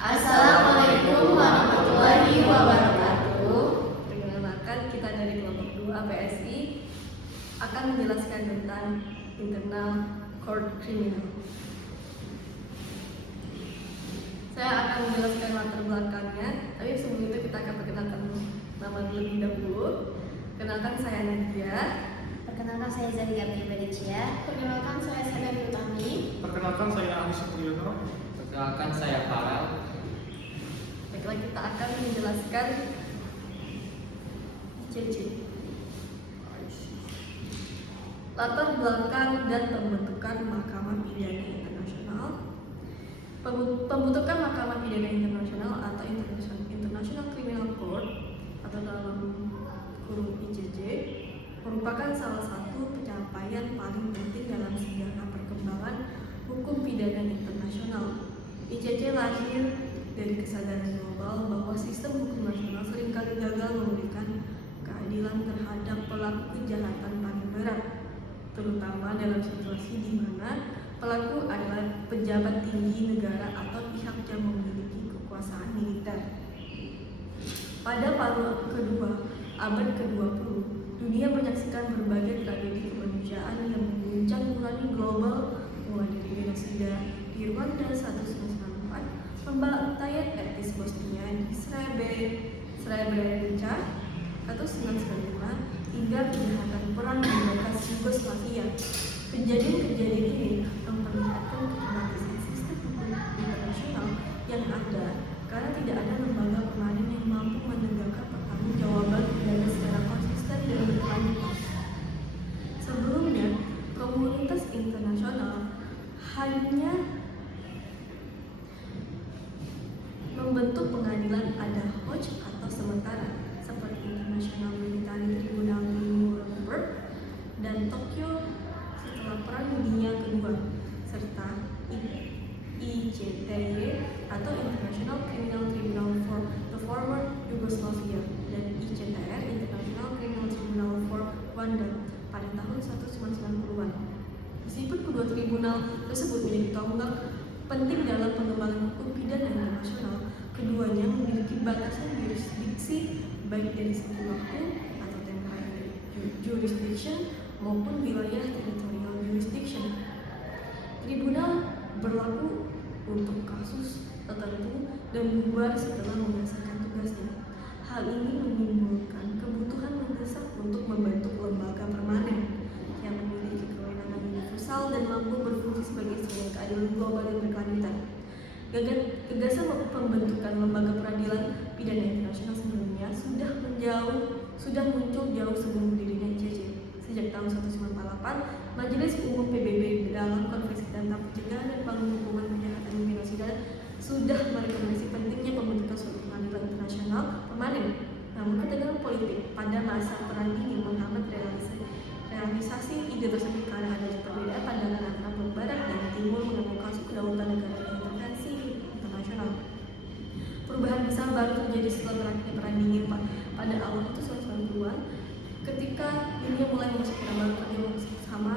Assalamualaikum warahmatullahi wabarakatuh. Perkenalkan, kita dari kelompok 2 PSI akan menjelaskan tentang internal court criminal. Saya akan menjelaskan latar belakangnya, tapi sebelum itu kita akan perkenalkan nama terlebih dahulu. Kenalkan, saya Nadia. Perkenalkan, saya Zalia Pribadicia. Perkenalkan, saya Sadam Utami. Perkenalkan, saya Agus Supriyono. Perkenalkan, saya Farel. Baiklah, kita akan menjelaskan ICC. Latar belakang dan pembentukan Mahkamah Pidana Internasional. Pembentukan Mahkamah Pidana Internasional atau International Criminal Court atau dalam kurung ICC merupakan salah satu pencapaian paling penting dalam sejarah perkembangan hukum pidana internasional. ICC lahir dari kesadaran global bahwa sistem hukum nasional seringkali gagal memberikan keadilan terhadap pelaku kejahatan paling berat, terutama dalam situasi di mana pelaku adalah pejabat tinggi negara atau pihak yang memiliki kekuasaan militer. Pada paruh kedua abad ke-20, dunia menyaksikan berbagai tragedi kemanusiaan yang mengguncang nurani global, mulai dari genosida di Rwanda 1994, pembantaian etnis Bosnia di Srebrenica 1995, hingga kejahatan perang di bekas Yugoslavia. Kejadian-kejadian ini memperlihatkan keterbatasan sistem hukum internasional yang ada karena tidak ada lembaga permanen yang mampu menegakkan pertanggungjawaban pidana secara konsisten dan berkelanjutan. Sebelumnya, komunitas internasional hanya membentuk pengadilan ad hoc atau sementara seperti International Military Tribunal di Nuremberg dan Tokyo setelah Perang Dunia Kedua, serta ICTY atau International Criminal Tribunal for the Former Yugoslavia dan ICTR International Criminal Tribunal for Rwanda pada tahun 1990-an. Meskipun kedua tribunal tersebut menjadi tonggak penting dalam pengembangan hukum pidana internasional, keduanya memiliki batasan jurisdiksi baik dari segi waktu atau temporary jurisdiction maupun wilayah territorial jurisdiction. Tribunal berlaku untuk kasus tertentu dan bubar setelah menyelesaikan tugasnya. Hal ini menimbulkan kebutuhan mendesak untuk membentuk lembaga permanen yang memiliki kewenangan universal dan mampu berfungsi sebagai instrumen keadilan global yang berkelanjutan. Gagasan pembentukan lembaga peradilan pidana internasional sebelumnya sudah muncul jauh sebelum berdirinya ICC. Sejak tahun 1998, Majelis Umum PBB dalam Konvensi tentang Pencegahan dan Penghukuman Kejahatan Genosida sudah merekomendasi pentingnya pembentukan suatu pengadilan internasional permanen. Namun ketegangan politik pada masa perang dingin menghambat realisasi ide tersebut karena adanya perbedaan pandangan antara blok barat dan timur mengenai konsep kedaulatan negara dan intervensi internasional. Perubahan besar baru terjadi setelah berakhirnya perang dingin pada awal 1990-an, ketika dunia mulai memasuki era baru kerjasama sama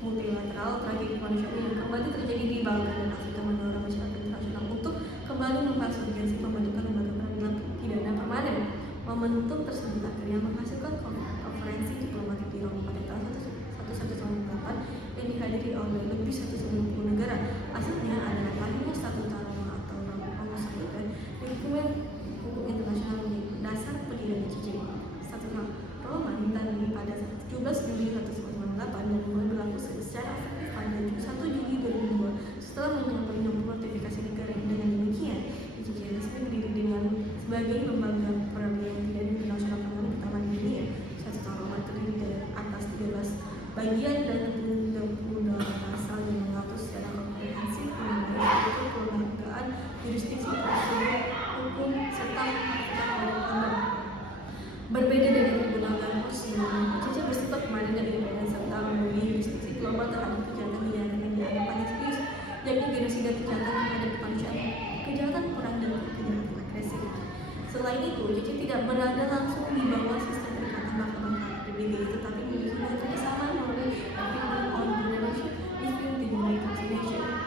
multilateral. Tragedi kemanusiaan yang kembali terjadi di Balkan dan Afrika mendorong masyarakat internasional untuk kembali membahas urgensi pembentukan lembaga peradilan pidana permanen. Momentum tersebut akhirnya menghasilkan konferensi diplomatik di Roma pada tahun 1998 yang dihadiri oleh lebih 190 negara. Hasilnya adalah lahirnya Statuta Roma atau Roma Statute, dokumen hukum internasional dasar pendirian ICC. Statuta Roma ditandai pada 17 Juli 1998 dan mulai berlaku secara efektif pada 1 Juli 2002 setelah mencapai 60 ratifikasi negara. Dengan demikian, ICC resmi berdiri dengan sebagai lembaga peradilan pidana internasional permanen pertama di dunia. Statuta Roma terdiri dari atas 13 bagian dan 28 pasal yang mengatur secara komprehensif mengenai kelembagaan, jurisdiksi, prosedur hukum serta undang-undang. Berbeda dari tribunal dan sebelumnya, ICC bersifat permanen dan independen serta memiliki jurisdiksi global terhadap kejahatan-kejahatan yang dianggap paling serius, yakni genosida, kejahatan terhadap kemanusiaan, kejahatan perang, dan kejahatan agresif. Selain itu, ICC tidak berada langsung di bawah sistem perikatan Mahkamah PBB, tetapi memiliki hubungan kerjasama melalui Agreement on Relationship between the United Nations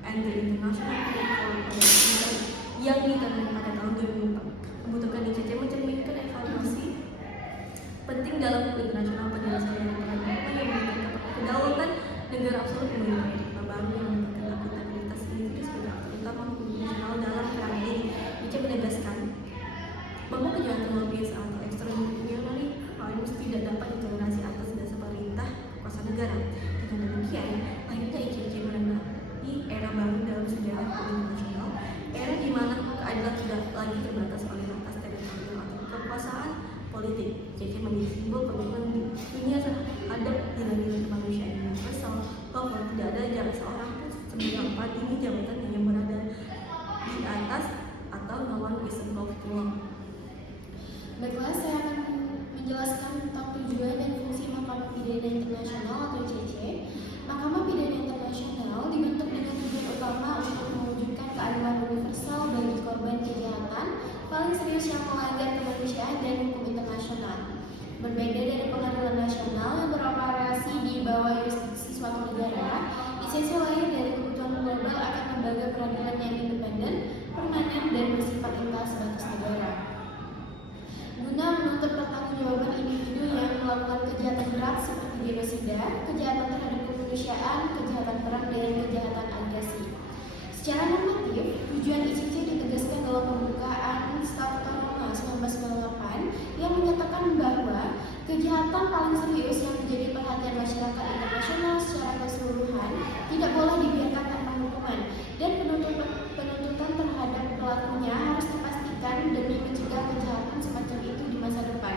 and the International Court of Justice yang ditangani pada tahun 2004. Pembentukan ICC mencerminkan evaluasi penting dalam hukum internasional penjelasan yang menunjukkan kedaulatan negara absolut yang memiliki baru yang menentukan akuntabilitas individu sebagai aktor utama hukum internasional dalam kerangka ini. ICC menegaskan bahwa kejahatan luar biasa atau extraordinary crimes tidak dapat ditoleransi atas dasar perintah kuasa negara. Dengan demikian, akhirnya ICC menandai era baru dalam sejarah hukum internasional, era di mana keadilan tidak lagi terbatas oleh batas teritorial atau kekuasaan politik. ICC menjadi simbol komitmen dunia terhadap nilai-nilai kemanusiaan universal, bahwa tidak ada jarak seorang pun seberapa tinggi jabatannya yang berada di atas atau no one is above the law. Baiklah, saya akan menjelaskan tentang tujuan dan fungsi Mahkamah Pidana Internasional atau ICC. Mahkamah Pidana Internasional dibentuk dengan tujuan utama untuk mewujudkan keadilan universal bagi korban kejahatan paling serius yang melanggar kemanusiaan dan hukum internasional. Berbeda dari pengadilan nasional yang beroperasi di bawah jurisdiksi suatu negara, ICC lahir dari kebutuhan global akan lembaga peradilan yang independen, permanen, dan bersifat lintas batas negara. Guna menuntut pertanggungjawaban individu yang melakukan kejahatan berat seperti genosida, kejahatan terhadap kemanusiaan, kejahatan perang, dan kejahatan agresi. Secara normatif, tujuan ICC ditegaskan dalam pembukaan Statuta Roma 1998 yang menyatakan bahwa kejahatan paling serius yang menjadi perhatian masyarakat internasional secara keseluruhan tidak boleh dibiarkan tanpa hukuman, dan penuntutan terhadap pelakunya harus dipastikan demi mencegah kejahatan semacam itu di masa depan.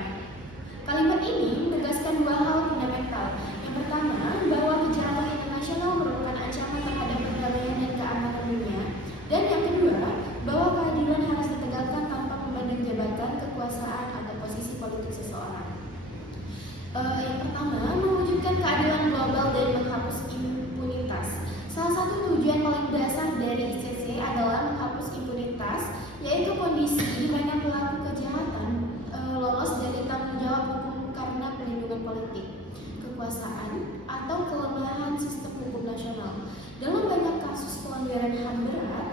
Kalimat ini menegaskan dua hal fundamental. Yang pertama, bahwa kejahatan internasional merupakan ancaman terhadap perdamaian dan keamanan dunia, dan yang kedua, bahwa keadilan harus ditegakkan tanpa memandang jabatan, kekuasaan, atau posisi politik seseorang. Yang pertama, mewujudkan keadilan global dan menghapus impunitas. Salah satu tujuan paling dasar dari ICC adalah menghapus impunitas, yaitu kondisi di mana pelaku kejahatan lolos dari tanggung jawab hukum karena perlindungan politik, kekuasaan, atau kelemahan sistem hukum nasional. Dalam banyak kasus pelanggaran HAM berat,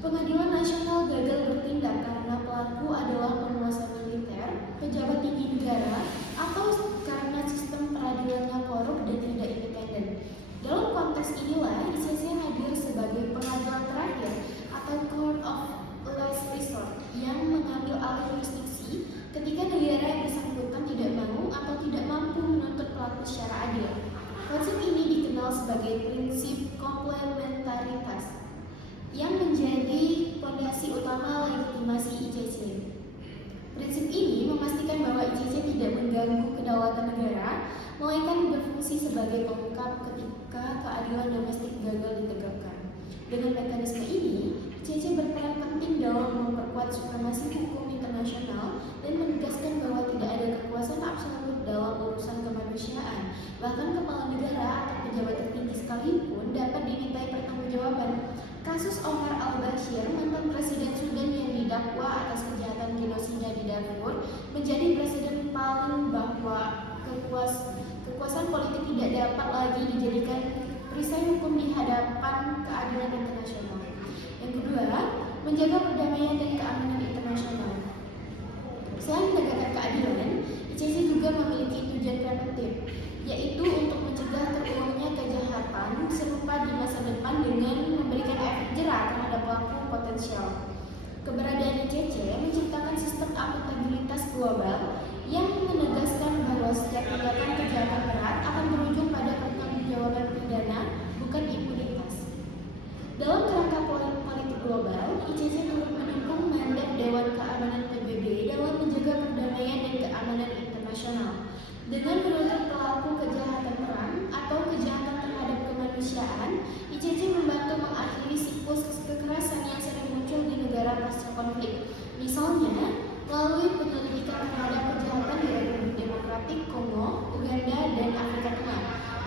Pengadilan Nasional gagal bertindak karena pelaku adalah penguasa militer, pejabat tinggi negara, atau karena sistem peradilannya korup dan tidak independen. Dalam konteks inilah ICC hadir sebagai pengadilan terakhir atau court of last resort yang mengambil alih jurisdiksi ketika negara yang bersangkutan tidak mau atau tidak mampu menuntut pelaku secara adil. Konsep ini dikenal sebagai prinsip komplementaritas yang menjadi fondasi utama legitimasi ICC. Prinsip ini memastikan bahwa ICC tidak mengganggu kedaulatan negara, melainkan berfungsi sebagai pengungkap ketika keadilan domestik gagal ditegakkan. Dengan mekanisme ini, ICC berperan penting dalam memperkuat supremasi hukum internasional dan menegaskan bahwa tidak ada kekuasaan absolut dalam urusan kemanusiaan. Bahkan kepala negara atau pejabat tertinggi sekalipun dapat dimintai pertanggungjawaban. Kasus Omar al-Bashir, mantan presiden Sudan yang didakwa atas kejahatan genosida di Darfur, menjadi presiden paling bahwa kekuasaan politik tidak dapat lagi dijadikan perisai hukum di hadapan keadilan internasional. Yang kedua, menjaga perdamaian dan keamanan internasional. Selain menegakkan keadilan, ICC juga memiliki tujuan preventif, yaitu untuk mencegah terulangnya kejahatan serupa di masa depan dengan memberikan efek jera terhadap pelaku potensial. Keberadaan ICC menciptakan sistem akuntabilitas global yang menegaskan bahwa setiap tindakan kejahatan berat akan berujung pada pertanggungjawaban pidana, bukan impunitas. Dalam kerangka politik global, ICC turut mendukung mandat Dewan Keamanan PBB dalam menjaga perdamaian dan keamanan internasional. Dengan menuntut pelaku kejahatan perang atau kejahatan terhadap kemanusiaan, ICC membantu mengakhiri siklus kekerasan yang sering muncul di negara pasca konflik. Misalnya, melalui penyelidikan terhadap kejahatan di Republik Demokratik Kongo, Uganda, dan Afrika Tengah.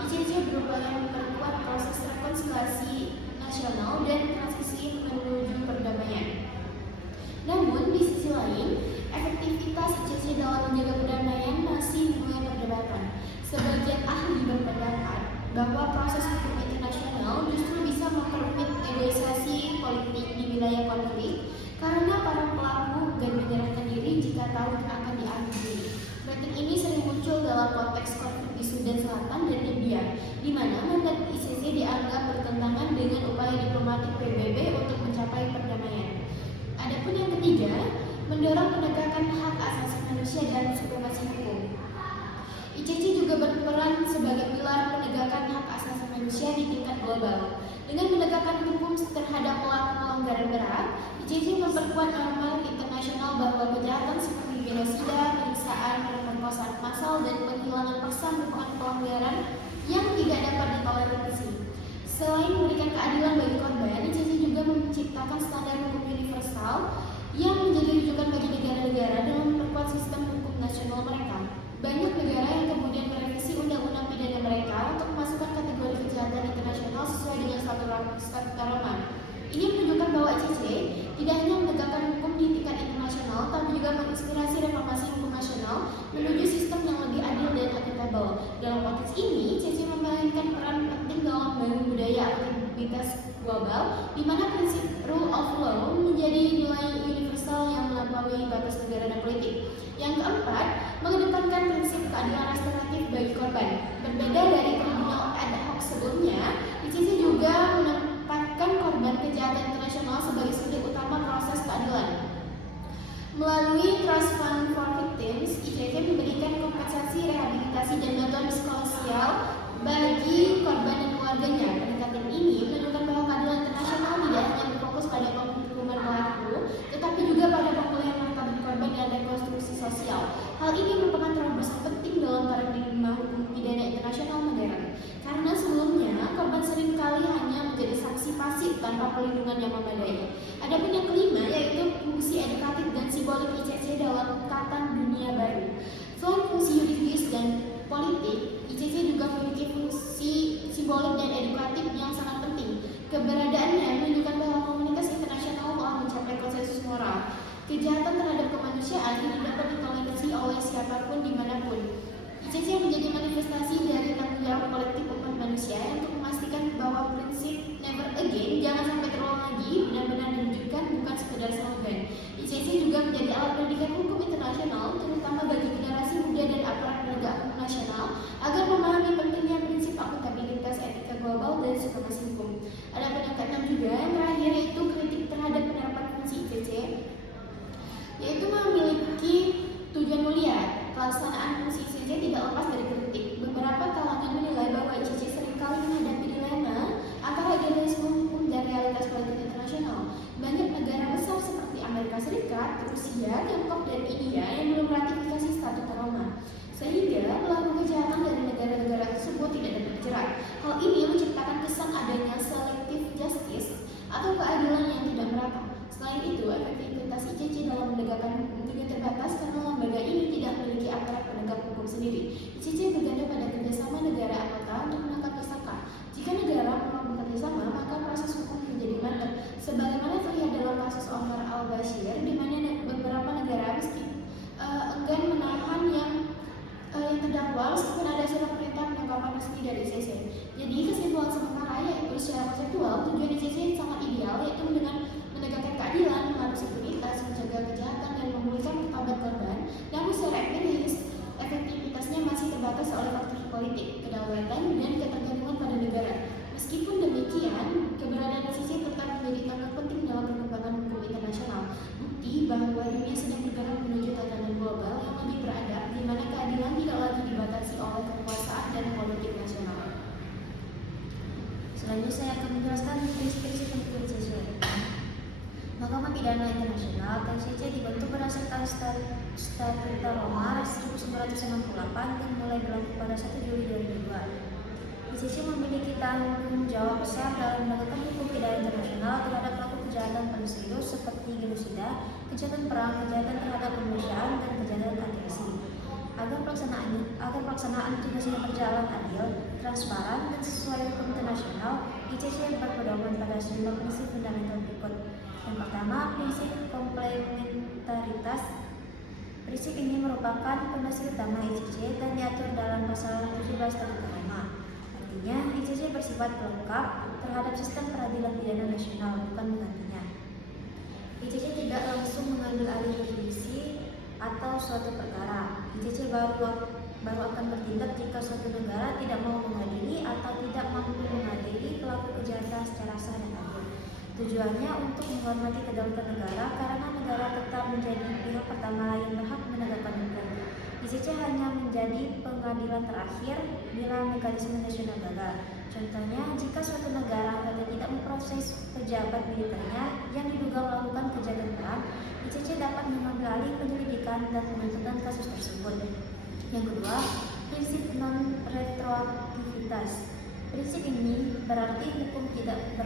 ICC berupaya memperkuat proses rekonsiliasi nasional dan transisi menuju perdamaian. Namun, di sisi lain, efektivitas ICC dalam menjaga perdamaian masih menuai perdebatan. Sebagian ahli berpendapat bahwa proses hukum internasional justru bisa memperumit negosiasi politik di wilayah konflik dalam konteks konflik di Sudan Selatan dan Libya, di mana mandat ICC dianggap bertentangan dengan upaya diplomatik PBB untuk mencapai perdamaian. Adapun yang ketiga, mendorong penegakan hak asasi manusia dan supremasi hukum. ICC juga berperan sebagai pilar penegakan hak asasi manusia di tingkat global. Dengan menegakkan hukum terhadap pelaku pelanggaran berat, ICC memperkuat norma internasional bahwa kejahatan seperti genosida, penyiksaan, pemerkosaan massal, dan penghilangan paksa merupakan pelanggaran yang tidak dapat ditoleransi. Selain memberikan keadilan bagi korban, ICC juga menciptakan standar hukum universal yang menjadi rujukan bagi negara-negara dalam memperkuat sistem hukum nasional mereka. Banyak negara yang kemudian merevisi undang-undang pidana mereka untuk memasukkan kategori kejahatan internasional sesuai dengan Statuta Roma. Ini menunjukkan bahwa ICC tidak hanya menegakkan hukum di tingkat internasional, tapi juga menginspirasi reformasi hukum nasional menuju sistem yang lebih adil dan akuntabel. Dalam konteks ini, ICC memainkan peran penting dalam membangun budaya akuntabilitas global, di mana prinsip rule of law menjadi nilai universal yang melampaui batas negara dan politik. Yang keempat, mengedepankan prinsip keadilan restoratif bagi korban. Berbeda dari tribunal ad hoc sebelumnya, ICC juga menempatkan korban kejahatan internasional sebagai subjek utama proses keadilan. Melalui Trust Fund for Victims, ICC memberikan kompensasi, rehabilitasi, dan bantuan psikososial bagi korban dan keluarganya. Pendekatan ini menunjukkan bahwa keadilan internasional tidak hanya berfokus pada penghukuman pelaku, tetapi juga pada pemulihan martabat korban dan rekonstruksi sosial. Hal ini merupakan terobosan penting dalam paradigma hukum pidana internasional modern, karena sebelumnya korban seringkali hanya menjadi saksi pasif tanpa perlindungan yang memadai. Adapun yang kelima yaitu fungsi edukatif dan simbolik ICC dalam Ikatan Dunia Baru. Selain fungsi yuridis dan politik, ICC juga memiliki fungsi simbolik dan edukatif yang sangat penting. Keberadaannya menunjukkan bahwa komunitas internasional telah mencapai konsensus moral. Kejahatan terhadap kemanusiaan tidak dapat ditoleransi oleh siapapun dimanapun. ICC menjadi manifestasi dari tanggung jawab kolektif umat manusia untuk memastikan bahwa prinsip never again jangan sampai terulang lagi benar-benar diwujudkan, bukan sekedar slogan. ICC juga menjadi alat pendidikan hukum internasional, terutama bagi generasi muda dan aparat penegak hukum nasional, agar memahami pentingnya prinsip akuntabilitas, etika global, dan supremasi hukum. Ada yang keenam juga, yang terakhir yaitu kritik terhadap penerapan fungsi ICC, yaitu memiliki tujuan mulia. Pelaksanaan fungsi ICC tidak lepas dari kritik. Beberapa kalangan menilai bahwa ICC seringkali menghadapi dilema antara idealisme hukum dan realitas politik internasional. Banyak negara besar seperti Amerika Serikat, Rusia, Tiongkok, dan India yang belum ratifikasi Statuta Roma, sehingga pelaku kejahatan dari negara-negara tersebut tidak dapat dijerat. Hal ini menciptakan kesan adanya selective justice atau keadilan yang tidak merata. Selain itu, efektivitas ICC dalam menegakkan hukum juga terbatas karena lembaga ini tidak memiliki aparat penegak hukum sendiri. ICC bergantung pada kerjasama negara anggota untuk menangkap tersangka. Jika negara mau bekerja sama, maka proses hukum menjadi mandek. Sebagaimana terlihat dalam kasus Omar al-Bashir, di mana beberapa negara meski enggan menahan yang terdakwa meskipun ada surat perintah penangkapan resmi dari ICC. Jadi kesimpulan sementara yaitu secara konseptual tujuan ICC sangat ideal, yaitu dengan menegakkan keadilan, mengatasi impunitas, menjaga kejahatan, dan memulihkan martabat korban. Namun secara empiris, efektivitasnya masih terbatas oleh faktor politik, kedaulatan, dan ketergantungan pada negara. Meskipun demikian, keberadaan ICC tetap menjadi tonggak penting dalam perkembangan hukum internasional. Bukti bahwa dunia sedang bergerak menuju tatanan global yang lebih beradab, di mana keadilan tidak lagi dibatasi oleh kekuasaan dan politik nasional. Selanjutnya saya akan menjelaskan prinsip-prinsip untuk ICC. Mahkamah Pidana Internasional atau ICC dibentuk berdasarkan Statuta Roma 1968 dan mulai berlaku pada 1 Juli 2002. ICC memiliki tanggung jawab besar dalam menegakkan hukum pidana internasional terhadap pelaku kejahatan paling serius seperti genosida, kejahatan perang, kejahatan terhadap kemanusiaan, dan kejahatan agresi. Agar pelaksanaan tugasnya berjalan adil, transparan, dan sesuai hukum internasional, ICC berpedoman pada sejumlah prinsip fundamental berikut. Yang pertama, prinsip komplementaritas. Prinsip ini merupakan fondasi utama ICC dan diatur dalam pasal 17 Statuta Roma. Artinya, ICC bersifat pelengkap terhadap sistem peradilan pidana nasional, bukan menggantinya. ICC tidak langsung mengambil alih jurisdiksi atau suatu perkara. ICC baru baru akan bertindak jika suatu negara tidak mau mengadili atau tidak mampu mengadili pelaku kejahatan secara sah dan adil. Tujuannya untuk menghormati kedaulatan negara karena negara tetap menjadi pihak pertama yang berhak menegakkan hukum. ICC hanya menjadi pengadilan terakhir bila mekanisme nasional gagal. Contohnya, jika suatu negara gagal tidak memproses pejabat militernya yang diduga melakukan kejahatan perang, ICC dapat mengambil alih penyelidikan dan penuntutan kasus tersebut. Yang kedua, prinsip non-retroaktivitas. Prinsip ini berarti hukum tidak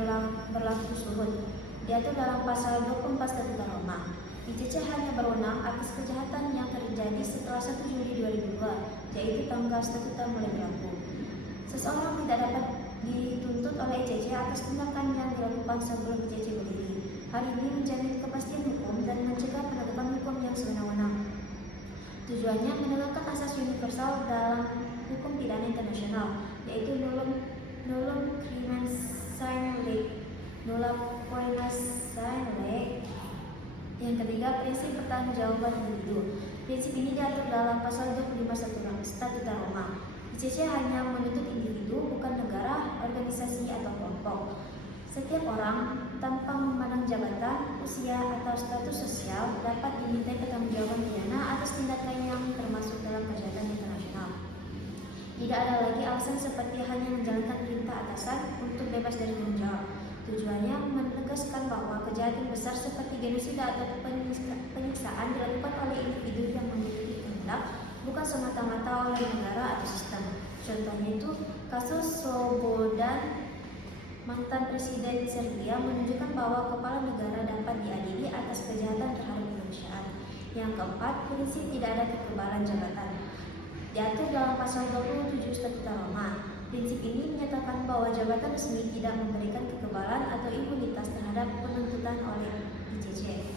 berlaku surut. Diatur dalam pasal 24 Statuta Roma. ICC hanya berwenang atas kejahatan yang terjadi setelah 1 Juli 2002, yaitu tanggal statuta mulai berlaku. Seseorang tidak dapat dituntut oleh ICC atas tindakan yang dilakukan sebelum ICC berdiri. Hal ini menjamin kepastian hukum dan mencegah penegakan hukum yang sewenang-wenang. Tujuannya menegakkan asas universal dalam hukum pidana internasional, yaitu nullum crimen sine lege, nulla poena sine lege. Yang ketiga, prinsip pertanggungjawaban individu. Prinsip ini diatur dalam pasal 25 Statuta Roma. ICC hanya menuntut individu, bukan negara, organisasi, atau kelompok. Setiap orang, tanpa memandang jabatan, usia, atau status sosial, dapat dimintai pertanggungjawaban pidana atas tindakan yang termasuk dalam kejahatan internasional. Tidak ada lagi alasan seperti hanya menjalankan perintah atasan untuk bebas dari tanggung jawab. Tujuannya menegaskan bahwa kejahatan besar seperti genosida atau penyiksaan dilakukan oleh individu yang memiliki kehendak, bukan semata-mata oleh negara atau sistem. Contohnya itu kasus Slobodan, mantan presiden Serbia, menunjukkan bahwa kepala negara dapat diadili atas kejahatan terhadap kemanusiaan. Yang keempat, prinsip tidak ada kekebalan jabatan. Diatur dalam pasal 27 Statuta Roma. Prinsip ini menyatakan bahwa jabatan resmi tidak memberikan kekebalan atau imunitas terhadap penuntutan oleh ICC.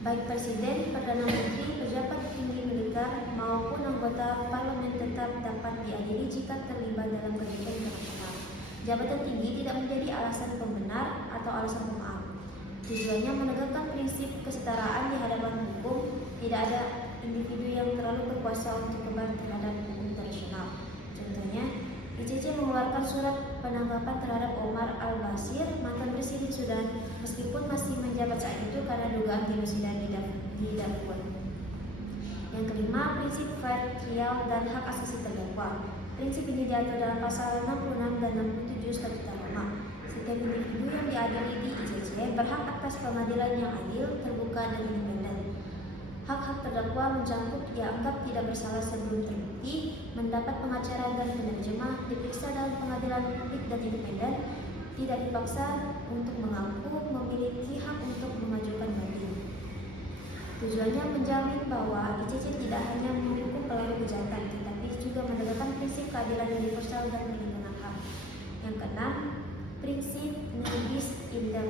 Baik presiden, perdana menteri, pejabat tinggi militer maupun anggota parlemen tetap dapat diadili jika terlibat dalam kegiatan internasional. Jabatan tinggi tidak menjadi alasan pembenar atau alasan pemaaf. Tujuannya menegakkan prinsip kesetaraan di hadapan hukum. Tidak ada individu yang terlalu berkuasa untuk kebal terhadap hukum internasional. Contohnya, ICC mengeluarkan surat penangkapan terhadap Omar al-Bashir, mantan presiden Sudan, meskipun masih menjabat saat itu karena dugaan genosida di Darfur. Yang kelima, prinsip fair trial dan hak asasi terdakwa. Prinsip ini diatur dalam pasal 66 dan 67 Statuta Roma. Setiap individu yang diadili di ICC berhak atas pengadilan yang adil, terbuka, dan independen. Hak-hak terdakwa mencakup dianggap tidak bersalah sebelum terbukti, mendapat pengacara dan penerjemah, diperiksa dalam pengadilan publik dan independen, tidak dipaksa untuk mengaku, memiliki hak untuk mengajukan banding. Tujuannya menjamin bahwa ICC tidak hanya menghukum pelaku kejahatan, tetapi juga menegakkan prinsip keadilan universal dan perlindungan HAM. Yang keenam, prinsip non bis in idem,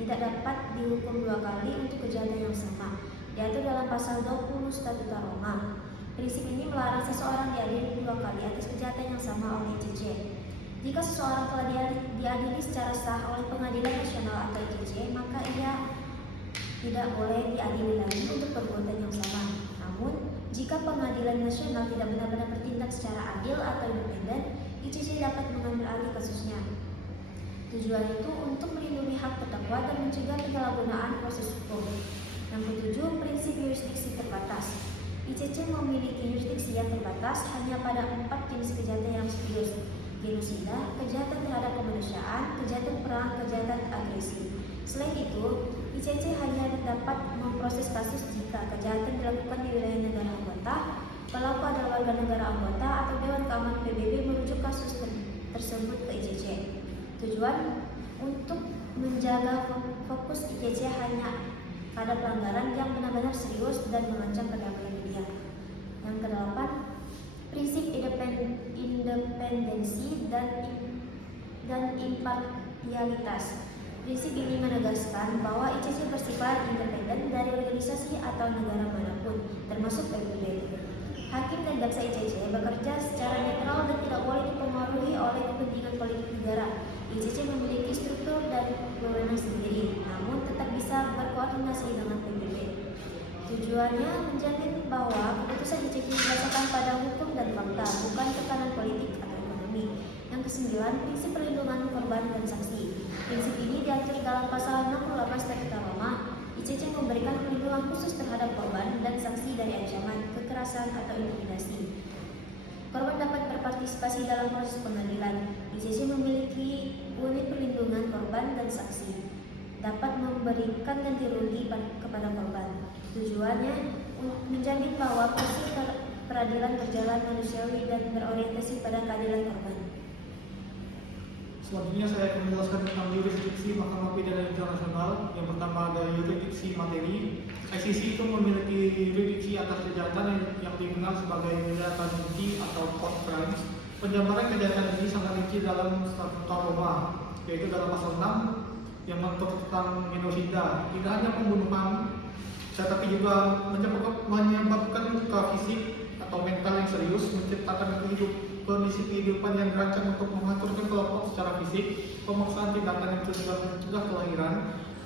tidak dapat dihukum dua kali untuk kejahatan yang sama. Diatur dalam pasal 20 Statuta Roma. Prinsip ini melarang seseorang diadili dua kali atas kejahatan yang sama oleh ICC. Jika seseorang telah diadili secara sah oleh Pengadilan Nasional atau ICC, maka ia tidak boleh diadili lagi untuk perbuatan yang sama. Namun, jika Pengadilan Nasional tidak benar-benar bertindak secara adil atau independen, ICC dapat mengambil alih kasusnya. Tujuan itu untuk melindungi hak terdakwa dan mencegah penyalahgunaan proses hukum. Yang ketujuh, prinsip yurisdiksi terbatas. ICC memiliki yurisdiksi yang terbatas hanya pada 4 jenis kejahatan yang serius: genosida, kejahatan terhadap kemanusiaan, kejahatan perang, kejahatan agresi. Selain itu, ICC hanya dapat memproses kasus jika kejahatan dilakukan di wilayah negara anggota, pelaku adalah warga negara anggota, atau Dewan Keamanan PBB merujuk kasus tersebut ke ICC. Tujuan untuk menjaga fokus ICC hanya pada pelanggaran yang benar-benar serius dan mengancam perdamaian dunia. Yang kedelapan, prinsip independensi dan imparsialitas. Prinsip ini menegaskan bahwa ICC bersifat independen dari organisasi atau negara manapun, termasuk PBB. Hakim dan jaksa ICC bekerja secara netral dan tidak boleh dipengaruhi oleh kepentingan politik negara. ICC memiliki struktur dan wewenang sendiri, namun tetap bisa berkoordinasi dengan PBB. Tujuannya menjamin bahwa keputusan pusat ICC berdasarkan pada hukum dan fakta, bukan tekanan politik atau ekonomi. Yang kesembilan, prinsip perlindungan korban dan saksi. Prinsip ini diatur dalam pasal 68 Statut Roma. ICC memberikan perlindungan khusus terhadap korban dan saksi dari ancaman, kekerasan, atau intimidasi. Korban dapat berpartisipasi dalam proses pengadilan. ICC memiliki unit perlindungan korban dan saksi. Dapat memberikan ganti rugi kepada korban. Tujuannya untuk menjamin bahwa proses peradilan berjalan manusiawi dan berorientasi pada keadilan korban. Selanjutnya saya akan menjelaskan tentang yurisdiksi Mahkamah Pidana Internasional. Yang pertama ada yurisdiksi materi. ICC itu memiliki yurisdiksi atas kejahatan yang dikenal sebagai kejahatan inti atau court crimes. Penjabaran kejahatan ini sangat rinci dalam Statut Roma, yaitu dalam pasal 6 yang mengatur tentang genosida. Tidak hanya pembunuhan, tetapi juga menyebabkan luka fisik atau mental yang serius, menciptakan kondisi kehidupan yang dirancang untuk menghancurkan kelompok secara fisik, pemaksaan tindakan yang mencegah kelahiran,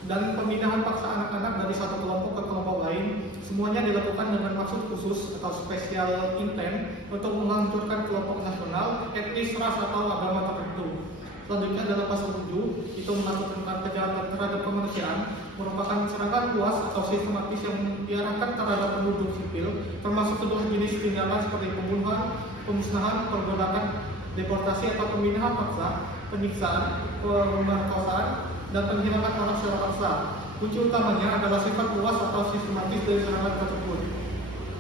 dan pemindahan paksa anak-anak dari satu kelompok ke kelompok lain. Semuanya dilakukan dengan maksud khusus atau special intent untuk menghancurkan kelompok nasional, etnis, ras, atau agama tertentu. Selanjutnya dalam pasal 7 itu mengatur tentang kejahatan terhadap kemanusiaan, merupakan serangan luas atau sistematis yang diarahkan terhadap penduduk sipil, termasuk kedua jenis tindakan seperti pembunuhan, pemusnahan, perbudakan, deportasi atau pemindahan paksa, penyiksaan, pemerkosaan, dan penghilangan orang secara paksa. Kunci utamanya adalah sifat luas atau sistematis dari serangan tersebut.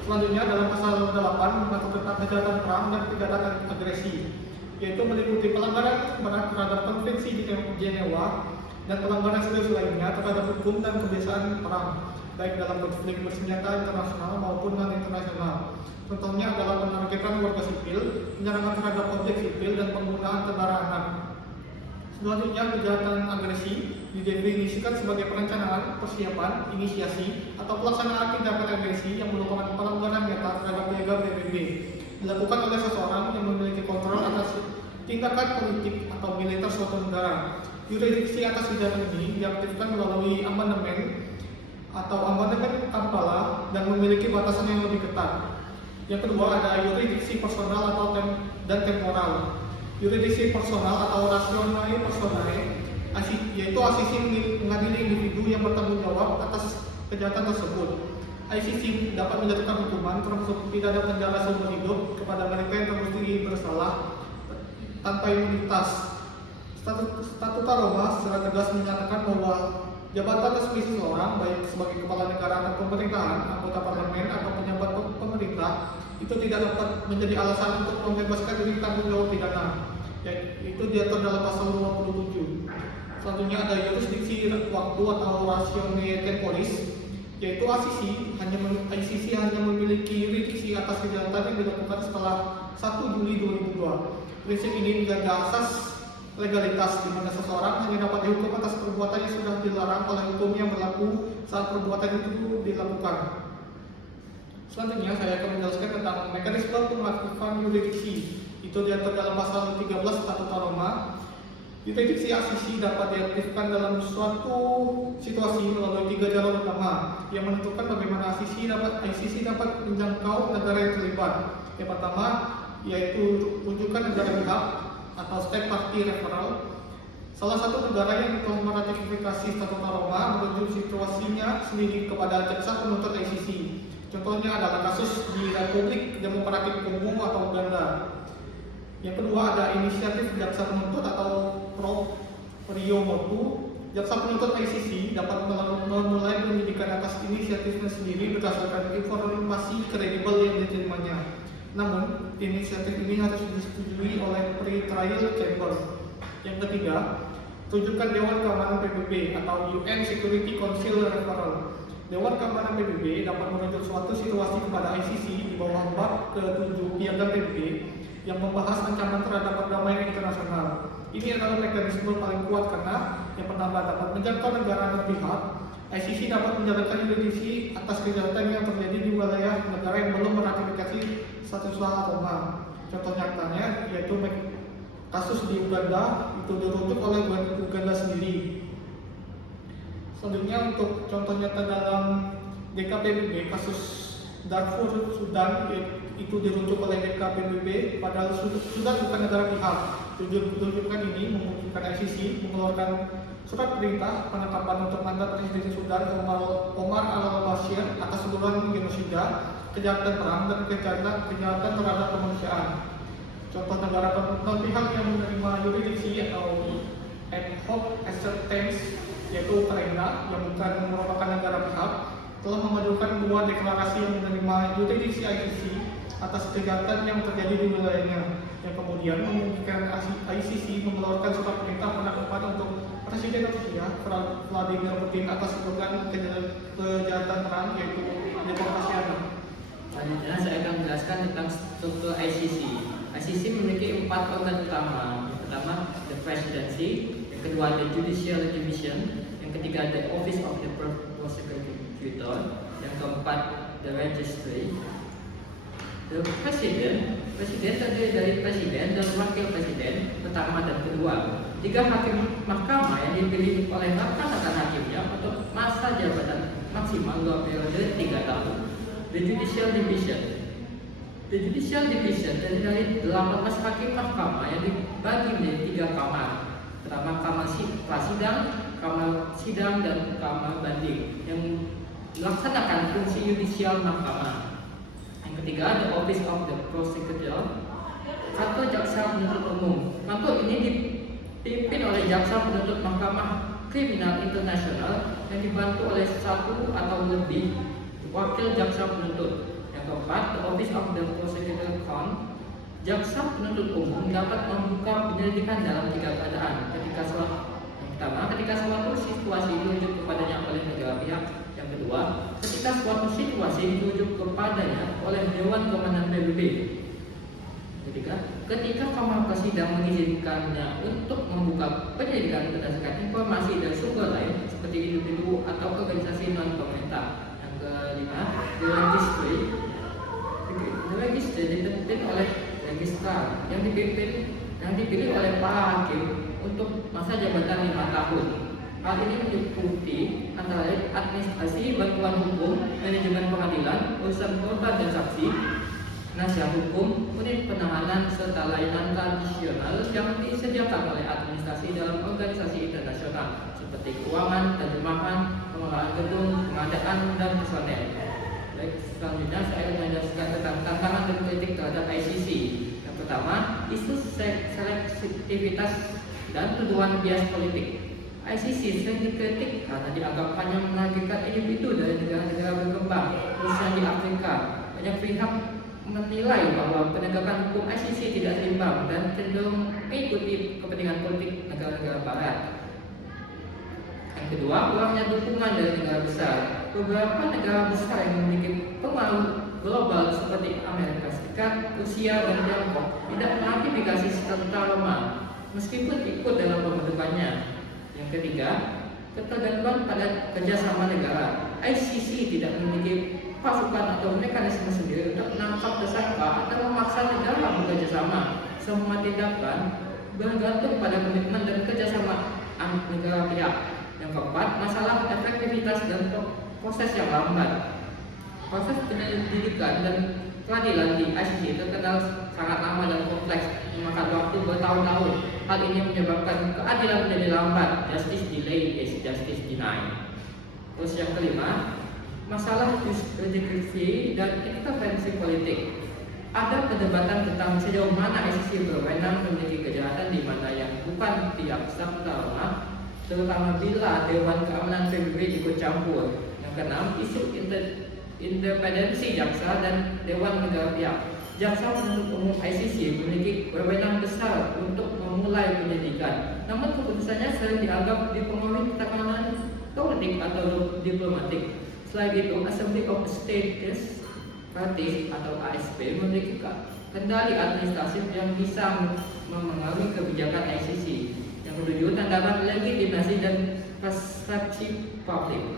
Selanjutnya dalam pasal 8 mengatur tentang kejahatan perang dan kejahatan agresi, yaitu meliputi pelanggaran berat terhadap konvensi di Jenewa dan pelanggaran serius lainnya terhadap hukum dan kebiasaan perang, baik dalam konflik bersenjata internasional maupun non-internasional. Contohnya adalah penargetan warga sipil, penyerangan terhadap objek sipil, dan penggunaan kendaraan. Selanjutnya, kejahatan agresi didefinisikan sebagai perencanaan, persiapan, inisiasi, atau pelaksanaan tindakan agresi yang merupakan pelanggaran nyata terhadap piagam PBB, dilakukan oleh seseorang yang memiliki kontrol atas tindakan politik atau militer suatu negara. Yurisdiksi atas kejahatan ini diaktifkan melalui amandemen atau amandemen Kampala dan memiliki batasan yang lebih ketat. Yang kedua ada yurisdiksi personal atau dan temporal. Yurisdiksi personal atau rationale personae, yaitu ICC mengadili individu yang bertanggung jawab atas kejahatan tersebut. ICC dapat menjatuhkan hukuman termasuk pidana penjara seumur hidup kepada mereka yang terbukti bersalah tanpa imunitas. Statut Roma secara tegas menyatakan bahwa jabatan resmi seseorang, baik sebagai kepala negara atau pemerintahan, anggota parlemen atau pejabat pemerintah, itu tidak dapat menjadi alasan untuk membebaskan dari tanggung jawab pidana. Itu diatur dalam pasal 57. Selanjutnya ada yurisdiksi waktu atau ratione temporis, yaitu ICC hanya memiliki yurisdiksi atas kejahatan yang dilakukan setelah 1 Juli 2002. Prinsip ini menjaga asas legalitas, di mana seseorang hanya dapat dihukum atas perbuatan yang sudah dilarang oleh hukum yang berlaku saat perbuatan itu dilakukan. Selanjutnya saya akan menjelaskan tentang mekanisme pengaktifan yurisdiksi. Itu diatur dalam pasal 13 Statut Roma. Yurisdiksi ICC dapat diaktifkan dalam suatu situasi melalui 3 jalur utama yang menentukan bagaimana ICC dapat menjangkau negara yang terlibat. Yang pertama yaitu rujukan negara pihak atau state party referral. Salah satu negara yang telah meratifikasi Statut Roma merujuk situasinya sendiri kepada jaksa penuntut ICC. Contohnya adalah kasus di Republik Demokratik Kongo atau Uganda. Yang kedua ada inisiatif jaksa penuntut atau Rio Motu. Jaksa penuntut ICC dapat memulai penyidikan atas inisiatifnya sendiri berdasarkan informasi kredibel yang diterimanya. Namun, inisiatif ini harus disetujui oleh pre-trial chamber. Yang ketiga, rujukan Dewan Keamanan PBB atau UN Security Council Referral. Dewan Keamanan PBB dapat merujuk suatu situasi kepada ICC di bawah bab ke-7 Piagam PBB yang membahas ancaman terhadap perdamaian internasional. Ini adalah mekanisme paling kuat karena yang pertama dapat menjangkau negara dan pihak. ICC dapat menjalankan yurisdiksi atas kejahatan yang terjadi di wilayah negara yang belum meratifikasi Statut Roma. Contoh nyatanya yaitu kasus di Uganda itu dirujuk oleh Uganda sendiri. Selanjutnya untuk contoh nyata dalam DKPBB kasus Darfur Sudan itu dirujuk oleh PBB, padahal Sudan bukan negara pihak. Rujukan ini memungkinkan ICC mengeluarkan surat perintah penangkapan untuk mantan Presiden Sudan Omar al-Bashir atas tuduhan genosida, kejahatan perang, dan kejahatan terhadap kemanusiaan. Contoh negara non-pihak yang menerima yurisdiksi atau ad hoc acceptance yaitu Ukraina yang bukan merupakan negara pihak telah mengajukan 2 deklarasi yang menerima yurisdiksi ICC atas kejahatan yang terjadi di wilayahnya, yang kemudian memungkinkan ICC mengeluarkan surat perintah penangkapan untuk Presiden Rusia Vladimir Putin atas dugaan kejahatan perang yaitu deportasi anak. Selanjutnya saya akan menjelaskan tentang struktur ICC. ICC memiliki 4 organ utama. Yang pertama, the Presidency. Yang kedua, the Judicial Division. Yang ketiga, the Office of the Prosecutor. Yang keempat, the Registry. The Presiden terdiri dari Presiden dan Wakil Presiden pertama dan kedua. 3 hakim mahkamah yang dipilih oleh rekan-rekan hakimnya untuk masa jabatan maksimal 2 periode 3 tahun. The Judicial Division terdiri dari 18 hakim mahkamah yang dibagi menjadi 3 kamar. Pertama, kamar prasidang, kamar sidang, dan kamar banding yang melaksanakan fungsi yudisial mahkamah. Yang ketiga, the Office of the Prosecutor, kantor jaksa penuntut umum. Kantor ini dipimpin oleh jaksa penuntut Mahkamah Kriminal Internasional yang dibantu oleh 1 atau lebih wakil jaksa penuntut. Yang keempat, the Office of the Prosecutor Count, jaksa penuntut umum dapat membuka penyelidikan dalam 3 keadaan. Ketika suatu situasi dirujuk kepadanya oleh negara pihak. Yang kedua, ketika suatu situasi dirujuk kepadanya oleh Dewan Keamanan PBB. Ketiga, ketika kamar persidang mengizinkannya untuk membuka penyelidikan berdasarkan informasi dari sumber lain seperti individu atau organisasi non pemerintah. Yang kelima, the Registry dipimpin oleh registrar yang dipilih oleh para hakim untuk masa jabatan 5 tahun. Hal ini meliputi antara lain administrasi, bantuan hukum, manajemen pengadilan, urusan korban dan saksi, nasihat hukum, unit penahanan, serta layanan tradisional yang disediakan oleh administrasi dalam organisasi internasional seperti keuangan, terjemahan, pengelolaan gedung, pengadaan, dan personel. Baik, selanjutnya saya akan menjelaskan tentang tantangan dan kritik terhadap ICC. Yang pertama, isu selektivitas dan tuduhan bias politik. ICC sering dikritik karena dianggap hanya menargetkan individu dari negara-negara berkembang, khususnya di Afrika. Banyak pihak menilai bahwa penegakan hukum ICC tidak seimbang dan cenderung mengikuti kepentingan politik negara-negara barat. Yang kedua, kurangnya dukungan dari negara besar. Beberapa negara besar yang memiliki pengaruh global seperti Amerika Serikat, Rusia, dan Tiongkok tidak meratifikasi Serta Roma meskipun ikut dalam pembentukannya. Yang ketiga, ketergantungan pada kerjasama negara. ICC tidak memiliki pasukan atau mekanisme sendiri untuk menangkap tersangka atau memaksa negara bekerja sama. Semua tindakan bergantung pada komitmen dan kerjasama negara pihak. Yang keempat, masalah efektivitas dan proses yang lambat. Proses penyelidikan dan peradilan di ICC terkenal sangat lama dan kompleks, memakan waktu bertahun-tahun. Hal ini menyebabkan keadilan menjadi lambat. Justice delay is justice denied. Terus yang kelima, masalah jurisdiksi dan intervensi politik. Ada perdebatan tentang sejauh mana ICC berwenang memiliki kejahatan di mana yang bukan pihak Serta Roma, terutama bila Dewan Keamanan PBB ikut campur. Yang keenam, isu independensi jaksa dan Dewan Negara Pihak. Jaksa penuntut umum ICC memiliki wewenang besar untuk memulai penyelidikan, namun keputusannya sering dianggap dipengaruhi tekanan politik atau diplomatik. Selain itu, Assembly of States Parties atau ASP memiliki kendali administratif yang bisa memengaruhi kebijakan ICC. Yang ketujuh, tantangan legitimasi dan persepsi publik.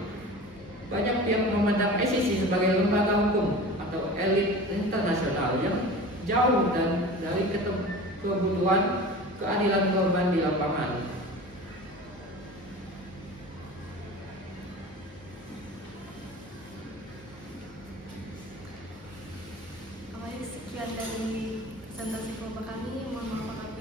Banyak yang memandang ICC sebagai lembaga hukum atau elit internasional yang jauh dan dari kebutuhan keadilan korban di lapangan. dari presentasi kelompok kami. Mohon maaf apabila